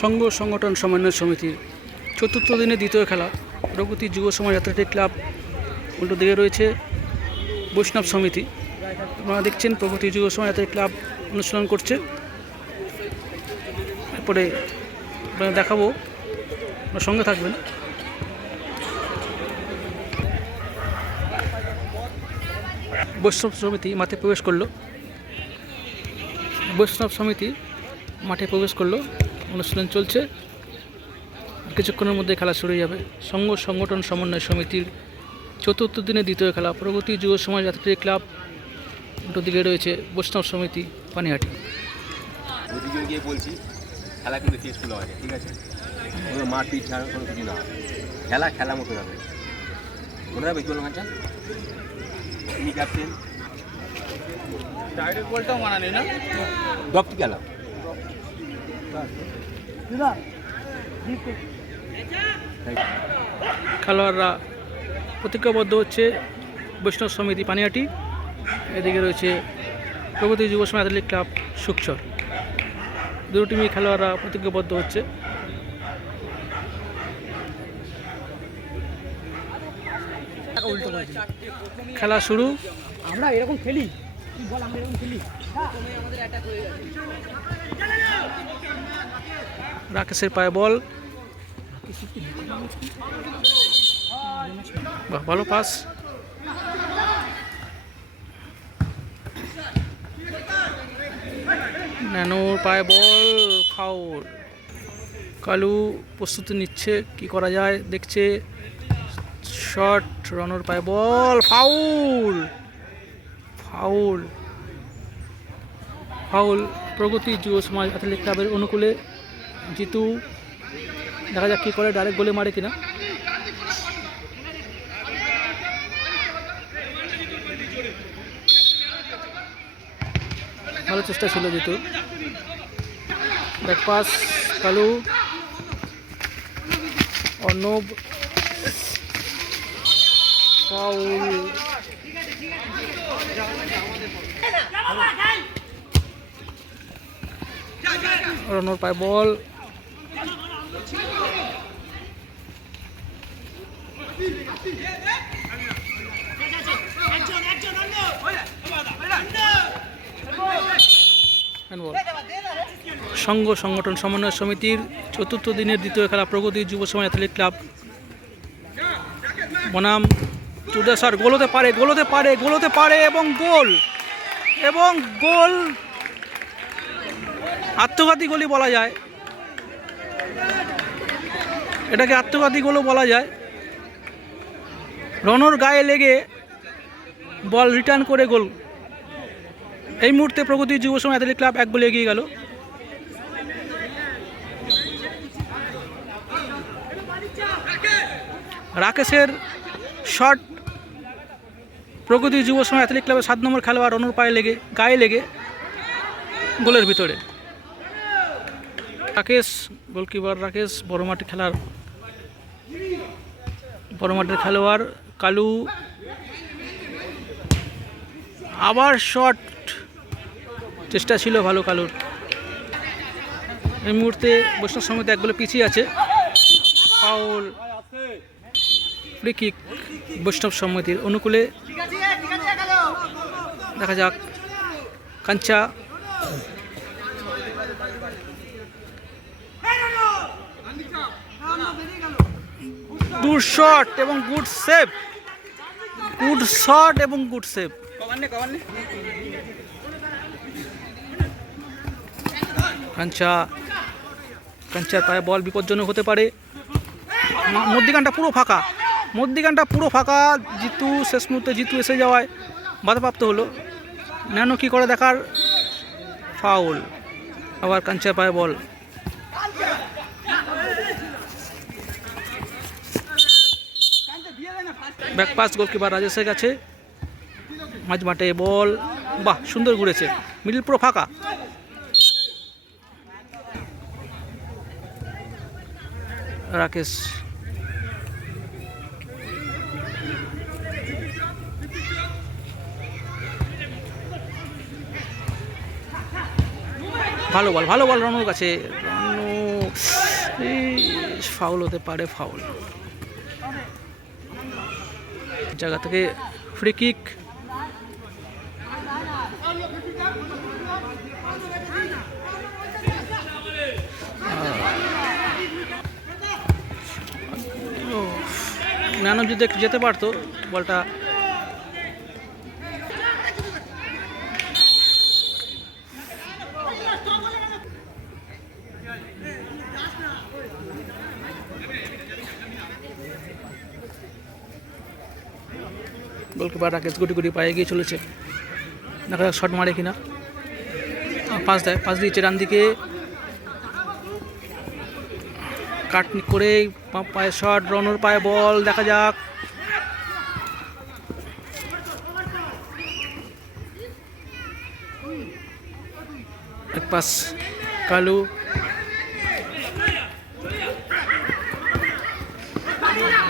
সংঘ সংগঠন সমন্বয় সমিতির চতুর্থ দিনে দ্বিতীয় খেলা প্রগতি যুব সমাজ অ্যাথলেটিক ক্লাব। উল্টো দিকে রয়েছে বৈষ্ণব সমিতি। আপনারা দেখছেন প্রগতি যুব সমাজ অ্যাথলেটিক ক্লাব অনুশীলন করছে। এরপরে আপনারা দেখাবো, আপনার সঙ্গে থাকবেন। বৈষ্ণব সমিতি মাঠে প্রবেশ করলো। অনুশীলন চলছে। কিছুক্ষণের মধ্যে খেলা শুরু হয়ে যাবে। সংঘ সংগঠন সমন্বয় সমিতির চতুর্থ দিনে দ্বিতীয় খেলা প্রগতি যুব সমাজ অ্যাথলেটিক ক্লাব। উল্টো দিকে রয়েছে বৈষ্ণব সমিতি পানিহাটি। ওদিকে গিয়ে বলছি খেলা কিন্তু পিসফুল হবে, ঠিক আছে? কোনো মারপিট ছাড়া কোনো কিছু না, খেলা মতো হবে। মনে হবে কি বলুন খাঁচা, তিনি ক্যাপ্টেন, ডাইরেক্ট বলটাও মানা নেই না, ডক্টি খেলা। খেলোয়াড়রা প্রতিজ্ঞাবদ্ধ হচ্ছে বৈষ্ণব সমিতি পানিহাটি। এদিকে রয়েছে প্রগতি যুব সমাজ অ্যাথলেটিক ক্লাব সুকচর। দুটো টিমই খেলোয়াড়রা প্রতিজ্ঞাবদ্ধ হচ্ছে। খেলা শুরু। আমরা এরকম খেলি, বল আমরা এরকম খেলি। রাকেশের পায়ে বল, বাহ ভালো পাস। ন্যানোর পায়ে বল, ফাউল। কালু প্রস্তুতি নিচ্ছে, কি করা যায় দেখছে। শট, রনর পায়ে বল, ফাউল। প্রগতি যুব সমাজ অ্যাথলেটিক ক্লাবের অনুকূলে জিতু। দেখা যাক কী করে, ডাইরেক্ট গোলে মারে কিনা। ভালো চেষ্টা ছিল Jitu. Back pass, Kalu, Arnab, foul. রনর পায় বল, সংঘ সংগঠন সমন্বয় সমিতির চতুর্থ দিনের দ্বিতীয় খেলা প্রগতি যুব সমাজ অ্যাথলেটিক ক্লাব বনাম চুদাসার। গোল হতে পারে এবং গোল। আত্মঘাতী গোলই বলা যায়, এটাকে আত্মঘাতী গোলও বলা যায়। রনর গায়ে লেগে বল রিটার্ন করে গোল। এই মুহূর্তে প্রগতি যুব সমাজ অ্যাথলেটিক ক্লাব 1 গোলে এগিয়ে গেল। রাকেশের শট, প্রগতি যুব সমাজ অ্যাথলেটিক ক্লাবের 7 নম্বর খেলোয়াড় রনর গায়ে লেগে গোলের ভিতরে। রাকেশ, গোলকিপার রাকেশ। বড় মাঠের খেলোয়াড় কালু, আবার শট, চেষ্টা ছিল ভালো কালুর। এই মুহূর্তে বৈষ্ণব সমিতি 1 গোলে পিছিয়ে আছে। ফাউল, ফ্রি কিক বৈষ্ণব সমিতির অনুকূলে। দেখা যাক, কাঞ্চা, গুড শট এবং গুড সেভ। কাঞ্চার পায়ে বল বিপজ্জনক হতে পারে। মধ্যিখানটা পুরো ফাঁকা। শেষ মুহূর্তে জিতু এসে যাওয়ায় বাধাপ্রাপ্ত হলো। ন্যানো কি করে দেখার, ফাউল। আবার কাঞ্চার পায়ে বল। ব্যাক পাস গোলকিপার রাজেশের কাছে। মাঝ মাঠে বল, বাহ সুন্দর ঘুরেছে। মিডল পুরো ফাঁকা। রাকেশ, ভালো বল রনুর কাছে। রনু ফাউল হতে পারে, ফাউল। জায়গা থেকে ফ্রি কিক। ন্যানো যদি একটু যেতে পারতো বলটা। গোলকিপার রাকেশ গুটি গুটি পায়ে গিয়ে চলেছে, দেখা যাক শট মারে কিনা। পাস দেয়, পাস দিয়েছে ডান দিকে, কাট করে পায়ে শট, রনর পায়ে বল, দেখা যাক। এক পাস কালু,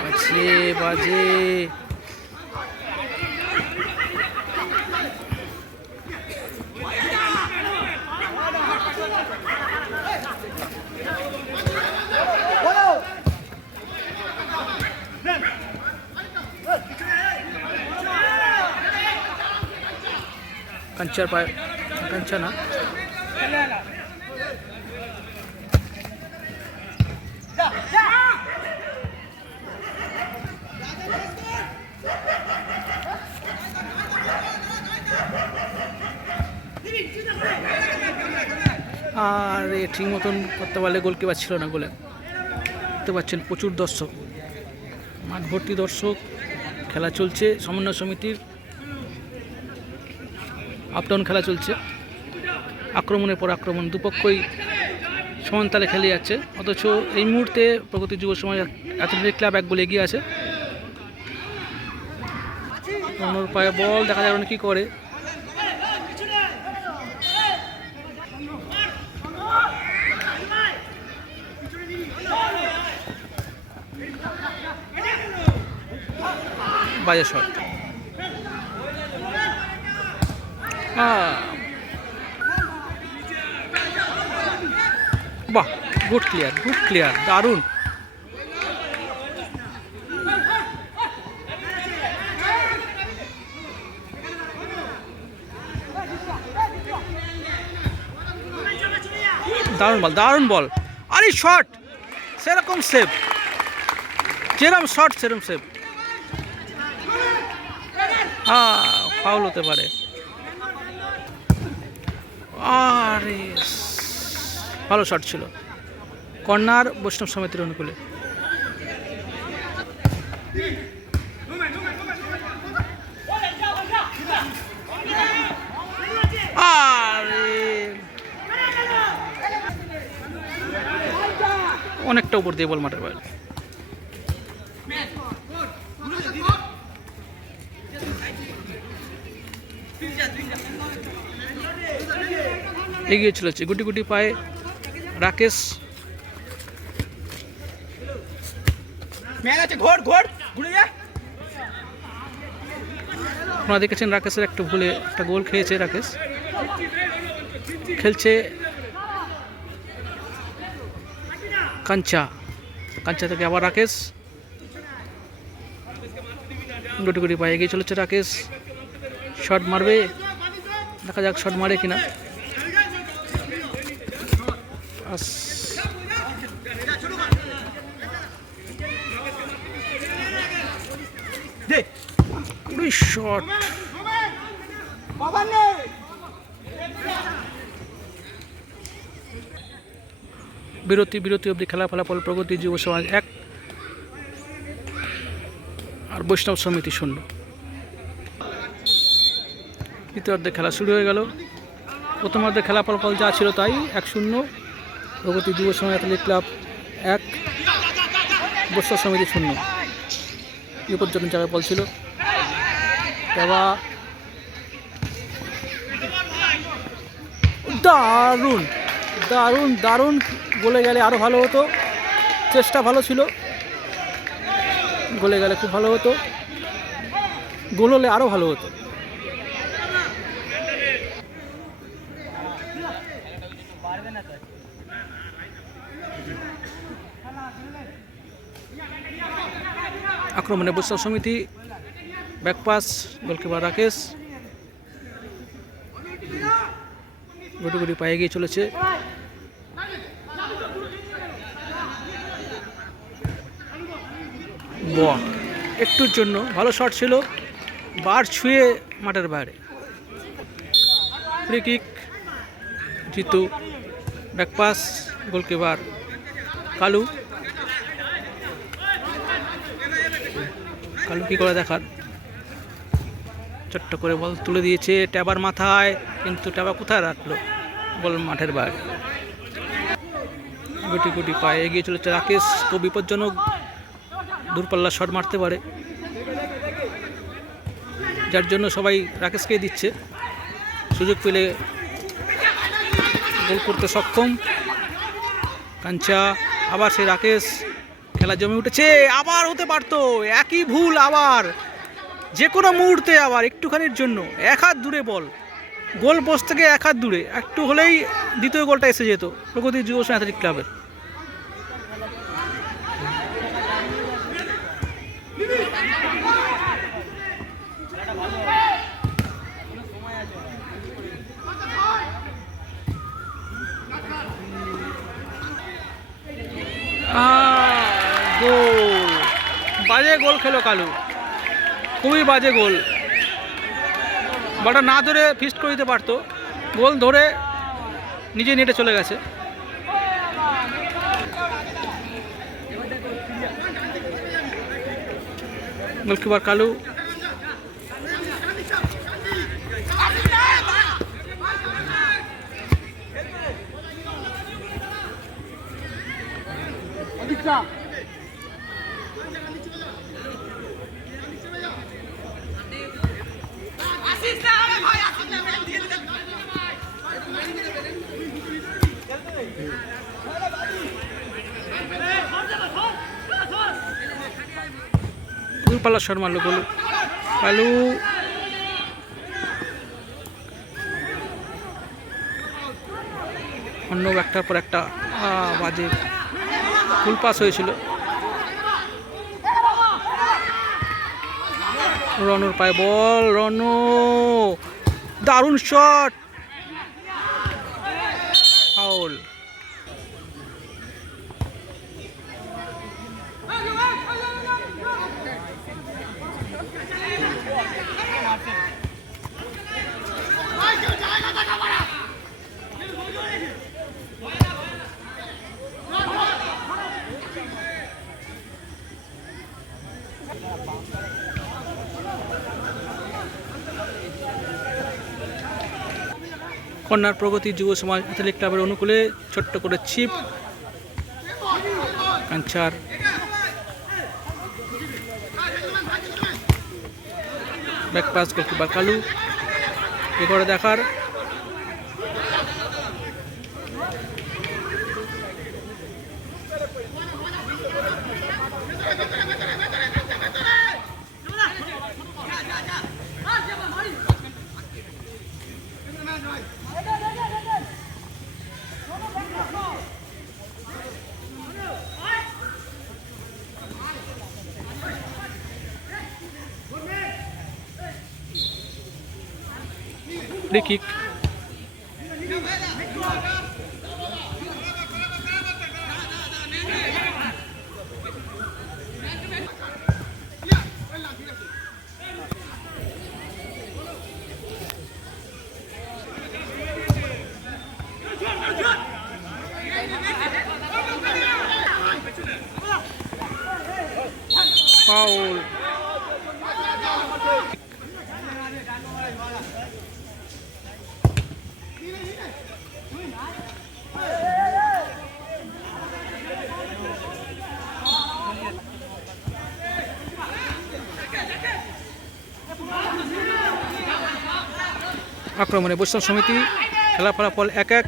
বাজে বাজে। कंचर पाए, कंचा ना আর ঠিক মতন করতে পারলে গোলকিপার ছিল না গোলে। দেখতে পাচ্ছেন প্রচুর দর্শক, মাঠ ভর্তি দর্শক, খেলা চলছে। সমন্বয় সমিতির আপডাউন খেলা চলছে, আক্রমণের পর আক্রমণ, দুপক্ষই সমানতালে খেলে যাচ্ছে। অথচ এই মুহূর্তে প্রগতি যুব সমাজ অ্যাথলেটিক ক্লাব এক গোলে এগিয়ে আছে। রনর পায়ে বল, দেখা যায় কি করে। বাজে শট। বাহ, গুড ক্লিয়ার, গুড ক্লিয়ার, দারুণ। দারুণ বল, দারুণ বল। আরে শট, সেরকম সেভ, যেরকম শট সেরকম সেভ। হ্যাঁ, ফাউল হতে পারে। আরে ভালো শট ছিল, কর্নার বৈষ্ণব সমিতির অনুকূলে। আরে অনেকটা উপর দিয়ে বল মাঠের বাইরে। এগিয়ে চলেছে গুটি গুটি পায়ে রাকেশ। আপনারা দেখেছেন রাকেশের একটা ভুলে একটা গোল খেয়েছে রাকেশ। খেলছে কাঞ্চা, কাঞ্চা থেকে আবার রাকেশ, গুটি গুটি পায়ে এগিয়ে চলেছে রাকেশ। শট মারবে, দেখা যাক শট মারে কিনা। শট, বিরতি বিরতি অবধি খেলা ফলাফল প্রগতি যুব সমাজ 1 আর বৈষ্ণব সমিতি 0। দ্বিতীয়ার্ধে খেলা শুরু হয়ে গেল। প্রথমার্ধে খেলা ফলাফল যা ছিল তাই 1-0, প্রগতি যুব সমাজ অ্যাথলেটিক ক্লাব 1, বৈষ্ণব সমিতি 0। এ পর্যন্ত জায়গায় বল ছিল। দারুণ দারুণ দারুণ, গোলে গেলে আরও ভালো হতো, চেষ্টা ভালো ছিল, গোলে গেলে খুব ভালো হতো, গোল হলে আরও ভালো হতো। আক্রমণে বৈষ্ণব সমিতি, ব্যাকপাস, গোলকিপার রাকেশ গুটি গুটি পায়ে গিয়ে চলেছে। বল একটুর জন্য ভালো শট ছিল, বার ছুঁয়ে মাঠের বাইরে। Free kick Jitu, back pass, goalkeeper Kalu. Kalu কি করে দেখার, ছোট্ট করে বল তুলে দিয়েছে ট্যাবার মাথায়, কিন্তু ট্যাবা কোথায় রাখলো, বল মাঠের বাইরে। গুটি গুটি পায়ে এগিয়ে চলেছে রাকেশ, খুব বিপজ্জনক, দূরপাল্লা শট মারতে পারে, যার জন্য সবাই রাকেশকেই দিচ্ছে। সুযোগ পেলে গোল করতে সক্ষম কাঞ্চা। আবার সেই রাকেশ, খেলা জমে উঠেছে, আবার হতে পারতো একই ভুল, আবার যে কোনো মুহূর্তে, আবার একটুখানির জন্য এক হাত দূরে বল, গোল পোস্ট থেকে এক হাত দূরে, একটু হলেই দ্বিতীয় গোলটা এসে যেত প্রগতি যুব অ্যাথলেটিক ক্লাবের। গোল, বাজে গোল খেলো কালু, খুবই বাজে গোল। বলটা না ধরে ফিস্ট করে দিতে পারতো, গোল ধরে নিজে নেটে চলে গেছে। গোলকিপার কালু, দূরপাল্লা শট মারলো গোল কালু। অন্য একটার পর একটা বাজে ফুল পাস হয়েছিল। রনুর পায়ে বল, রনু দারুণ শট, ফাউল। কন্যার প্রগতি যুব সমাজ অ্যাথলেটিক ক্লাবের অনুকূলে ছোট্ট করে chip, culture back pass, goalkeeper Kalu এ করে দেখার। Free kick foul. আক্রমণে বৈষ্ণব সমিতি, খেলা ফলাফল 1-1।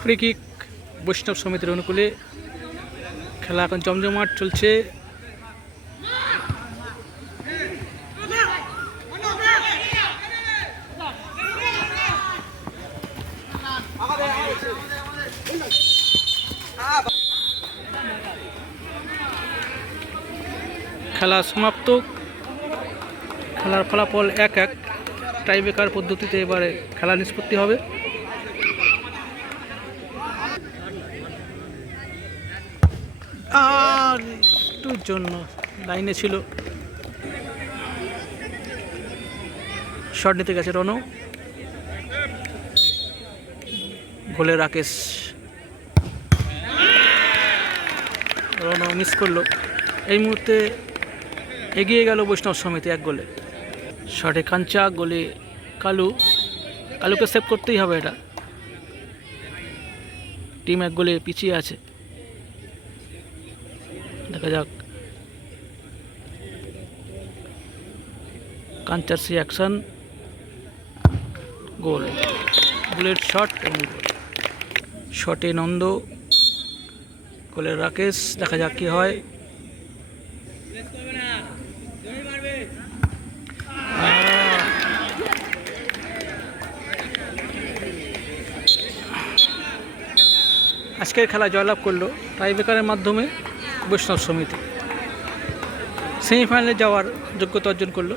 ফ্রি কিক বৈষ্ণব সমিতির অনুকূলে। খেলা এখন জমজমাট চলছে। খেলা সমাপ্ত। খেলার ফলাফল 1-1। টাইব্রেকার পদ্ধতিতে এবারে খেলা নিষ্পত্তি হবে। আর একটুর জন্য লাইনে ছিল। শট নিতে গেছে রনো, গোলে রাকেশ। রনো মিস করলো। এই মুহূর্তে এগিয়ে গেল বৈষ্ণব সমিতি 1 গোলে। শটে কাঞ্চা, গোলে কালু। কালুকে সেভ করতেই হবে, এটা টিম 1 গোলে পিছিয়ে আছে। দেখা যাক কাঞ্চার সি অ্যাকশন, গোল। গোলের শট এবং গোল। শটে নন্দ, গোলের রাকেশ। দেখা যাক কি হয়। আজকের খেলা জয়লাভ করলো টাইব্রেকারের মাধ্যমে বৈষ্ণব সমিতি। সেমিফাইনালে যাওয়ার যোগ্যতা অর্জন করলো।